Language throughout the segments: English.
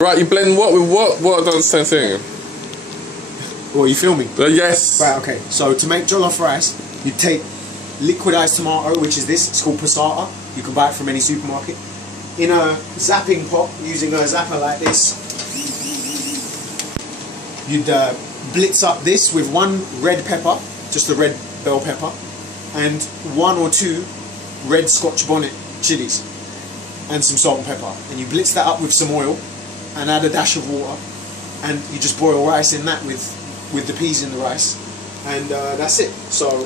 Right, you blend what with what? What does the same thing? What, you feel me? Yes. Right, okay. So to make jollof rice, you take liquidized tomato, which is this. It's called passata. You can buy it from any supermarket. In a zapping pot, using a zapper like this, you'd blitz up this with one red pepper, just a red bell pepper, and 1 or 2 red Scotch bonnet chilies, and some salt and pepper. And you blitz that up with some oil, and add a dash of water, and you just boil rice in that with the peas in the rice, and that's it. So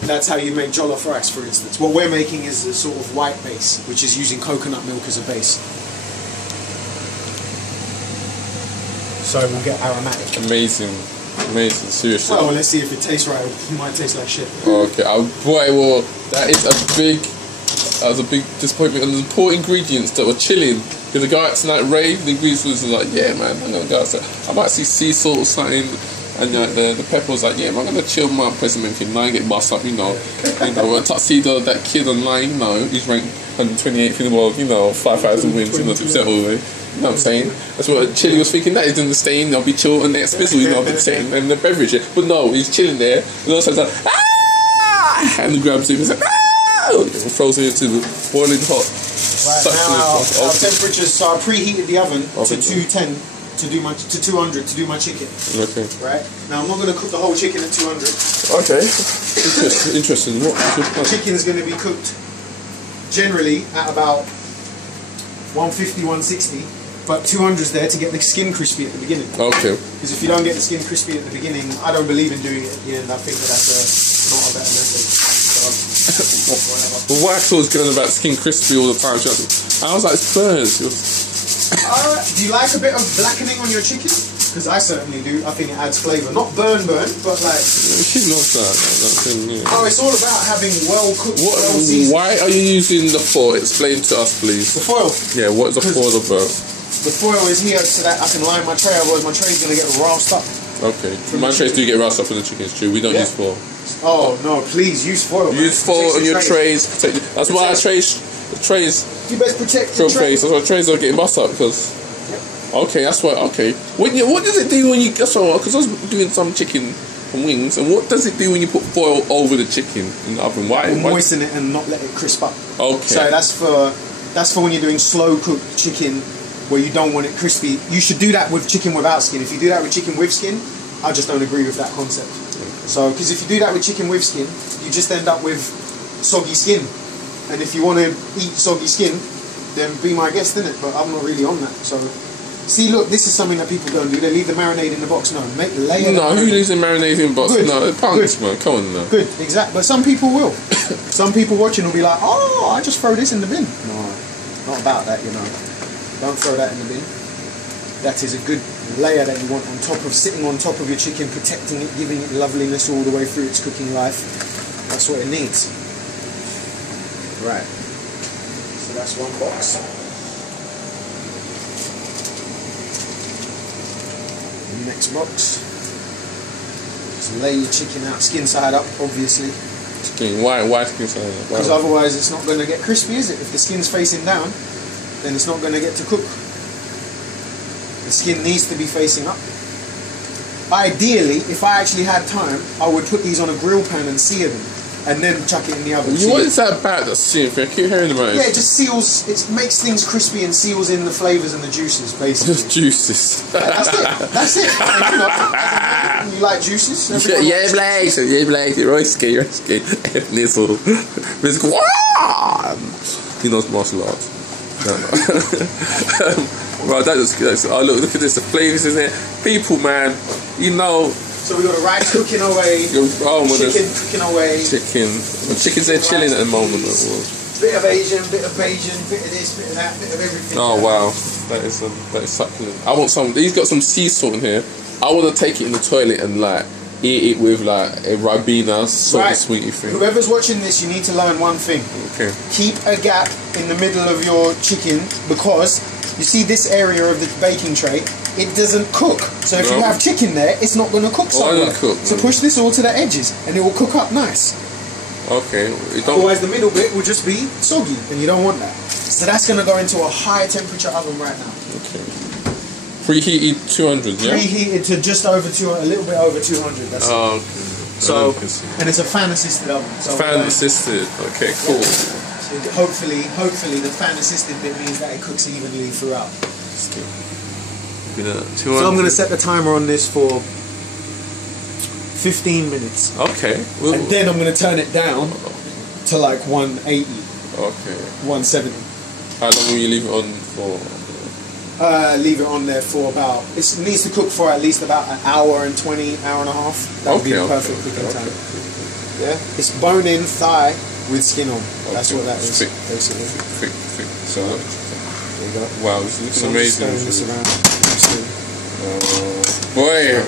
that's how you make jollof rice, for instance. What we're making is a sort of white base, which is using coconut milk as a base. So we'll get aromatic. Amazing, amazing, seriously. Well, let's see if it tastes right. It might taste like shit. Okay, boy, well, that is a big disappointment. And the poor ingredients that were chilling. Because the guy tonight raved, the ingredients was like, yeah, man, I'm gonna go outside. I might see sea salt or something. And the pepper was like, yeah, man, I'm gonna chill my present thing. Now I get bust up, you know. A tuxedo, that kid online, you know, he's ranked 128th in the world, you know, 5,000 wins, you know, to settle with. You know what I'm saying? That's what Chili was thinking. That is in the stain. I'll be chill and next spizzle, you know, I'll be saying, and the beverage. But no, he's chilling there. And also he's like, ah! And he grabs him. He's like, ah! And throws him into the boiling hot. Right, now our temperatures. So I preheated the oven to 210 to 200 to do my chicken. Okay. Right. Now I'm not going to cook the whole chicken at 200. Okay. Interesting. What is your plan? Chicken is going to be cooked generally at about 150, 160. But 200 is there to get the skin crispy at the beginning. Okay. Because if you don't get the skin crispy at the beginning, I don't believe in doing it at the end. I think that's not a better method. Well, why I was going about skin crispy all the time? I was like, it's burns. Do you like a bit of blackening on your chicken? Because I certainly do. I think it adds flavour. Not burn, but like... She loves that thing, yeah. Oh, it's all about having well-cooked, well-seasoned... Why are you using the foil? Explain to us, please. The foil? Yeah, what is the foil about? The foil is here so that I can line my tray, otherwise my tray is going to get roused up. Okay. My trays do get roused up in the chicken stew. We don't use foil. Oh, no, please, use foil. Use foil on your trays. That's why our trays... You best protect your trays. That's why trays are getting bust up, because... Okay, that's why. Okay, what does it do when you? Because I was doing some chicken and wings, and what does it do when you put foil over the chicken in the oven? Why? Moisten it and not let it crisp up. Okay. So that's for when you're doing slow cooked chicken, where you don't want it crispy. You should do that with chicken without skin. If you do that with chicken with skin, I just don't agree with that concept. So, because if you do that with chicken with skin, you just end up with soggy skin. And if you want to eat soggy skin, then be my guest, innit? But I'm not really on that. So. See, look, this is something that people don't do. They leave the marinade in the box. No, layer. No, who leaves the marinade in the box? Good. No, punks, man. Come on, now. Good, exactly. But some people will. Some people watching will be like, oh, I just throw this in the bin. No, not about that, you know. Don't throw that in the bin. That is a good layer that you want on top of, sitting on top of your chicken, protecting it, giving it loveliness all the way through its cooking life. That's what it needs. Right. So that's one box. Next box. Just lay your chicken out, skin side up, obviously. Skin, why skin side up? Because otherwise it's not going to get crispy, is it? If the skin's facing down, then it's not going to get to cook. The skin needs to be facing up. Ideally, if I actually had time, I would put these on a grill pan and sear them, and then chuck it in the oven. What is that about, that searing thing? I keep hearing about it. Yeah, it just seals, it makes things crispy and seals in the flavours and the juices, basically. Just juices. That's it. That's it. And, you know, you like juices? Yeah, Blake. Royski. Nizzle. He knows martial arts. Right, that's oh, look at this, the flavours in there. People, man, you know. So we got the rice cooking away, chicken cooking away. Chicken's there chilling at the moment. Bit of Asian, bit of Bajan, bit of this, bit of that, bit of everything. Oh wow, that is succulent. I want some. He's got some sea salt in here. I want to take it in the toilet and like eat it with like a Ribena salty sweetie thing. Whoever's watching this, you need to learn one thing. Okay. Keep a gap in the middle of your chicken, because you see this area of the baking tray, it doesn't cook. So if you have chicken there, it's not going to cook so well. So push this all to the edges and it will cook up nice. Okay. Otherwise the middle bit will just be soggy and you don't want that. So that's going to go into a high temperature oven right now. Okay. Preheated 200, yeah? Preheated to just over 200, a little bit over 200. That's it. Okay. So, and it's a fan assisted oven. So fan assisted. Okay, cool. Yeah. So hopefully the fan assisted bit means that it cooks evenly throughout. So I'm going to set the timer on this for 15 minutes. Okay. And then I'm going to turn it down to like 180. Okay. 170. How long will you leave it on for? Leave it on there for about, it needs to cook for at least about an hour and 20, hour and a half. That would be the perfect cooking time. Yeah, it's bone-in thigh with skin on. That's what that is, basically. Thick. So, there you go. Wow, this looks amazing. This around. Boy,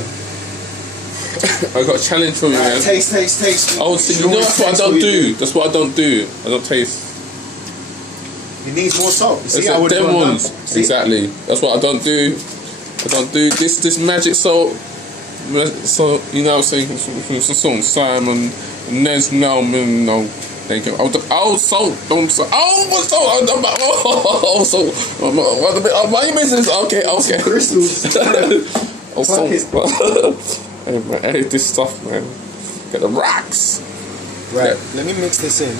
I got a challenge for you, man. Taste. Oh, so you know that's what I don't do. That's what I don't do. I don't taste. It needs more salt. You see, I would them ones. Exactly. That's what I don't do. I don't do this magic salt. So you know, what I'm saying from some song Simon, Nes Melman, no. Thank you. Oh, salt. Don't salt. Oh, salt. Oh, salt. Why are you missing this? Okay. Crystals. Oh, salt. Hey, man, edit this stuff, man. Get the rocks. Right. Yeah. Let me mix this in.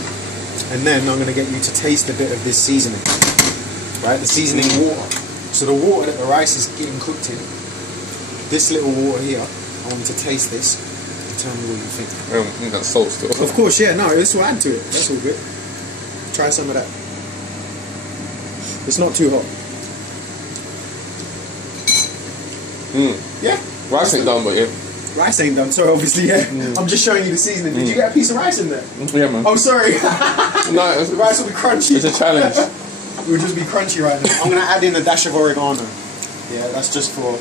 And then I'm going to get you to taste a bit of this seasoning, right? The seasoning water. So the water that the rice is getting cooked in, this little water here, I want you to taste this and tell me what you think. I think that's salt still. Of course, yeah, no, this will add to it. That's all good. Try some of that. It's not too hot. Yeah. Rice ain't done, but yeah. Rice ain't done, so obviously, yeah. I'm just showing you the seasoning. Did you get a piece of rice in there? Yeah, man. Oh, sorry. No, the rice will be crunchy. It's a challenge. It will just be crunchy right now. I'm going to add in a dash of oregano. Yeah, that's just for...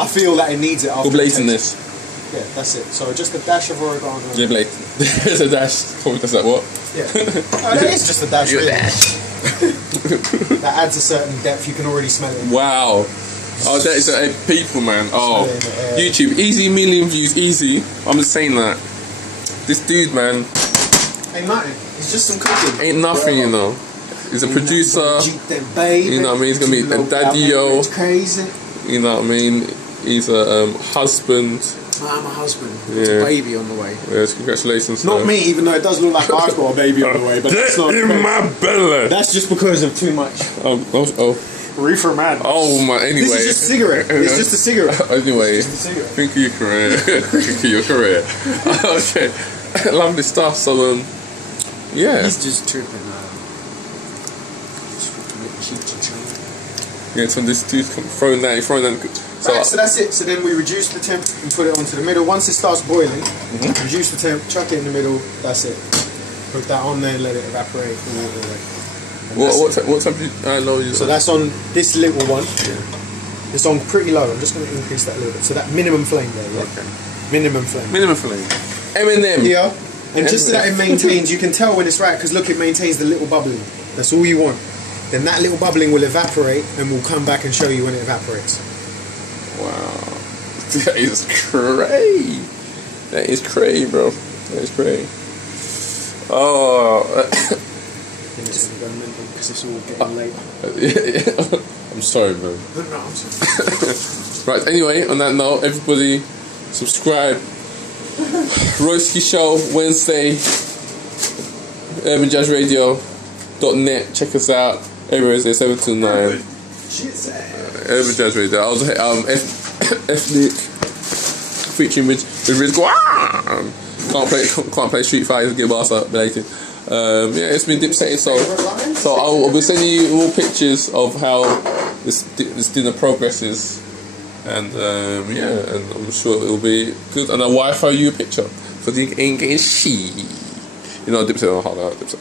I feel that it needs it after for blatantness. Yeah, that's it. So just a dash of oregano. Yeah, blatant. There's a dash. Does that what? Yeah. That is just a dash. Really. That adds a certain depth. You can already smell it. Wow. Oh, that is people, man. Oh, YouTube, easy million views, easy. I'm just saying that. This dude, man. Ain't nothing. It's just some cooking. Ain't nothing, you know. He's a producer. You know what I mean? He's gonna be a daddy-o. Crazy. You know what I mean? He's a husband. I'm a husband. There's a baby on the way. Yes, congratulations. Not me, even though it does look like I've got a baby on the way. But that's not in my belly. That's just because of too much. Oh. Reefer man. Oh my. Anyway, this is just a cigarette. It's just a cigarette. Anyway, think of your career. Think of your career. Okay, lovely stuff. So yeah. He's just tripping. Yeah, so this dude's throwing that. So, right, so that's it. So then we reduce the temp and put it onto the middle. Once it starts boiling, reduce the temp, chuck it in the middle. That's it. Put that on there and let it evaporate the water away. What time do you lower you? So that's on this little one. Yeah. It's on pretty low. I'm just going to increase that a little bit. So that minimum flame there, yeah? Okay. Minimum flame. M&M. Yeah. And just so that it maintains, you can tell when it's right, because look, it maintains the little bubbling. That's all you want. Then that little bubbling will evaporate, and we'll come back and show you when it evaporates. Wow. That is crazy. That is crazy, bro. That is crazy. Oh... Because it's all getting late. I'm sorry, man. No, I'm sorry. Right, anyway, on that note, everybody subscribe. Roski Show, Wednesday, urbanjazzradio.net. Check us out. Every Wednesday, 7 to 9. Urban Jazz Radio. I was ETHNICK featuring with RIZ. Can't play Street Fighter, get boss up later. Yeah, it's been dipsetted, so I'll be sending you all pictures of how this dinner progresses, and yeah, and I'm sure it'll be good. And I'll Wi-Fi you a picture, so you ain't getting she. You know, dipset on hard, dipset.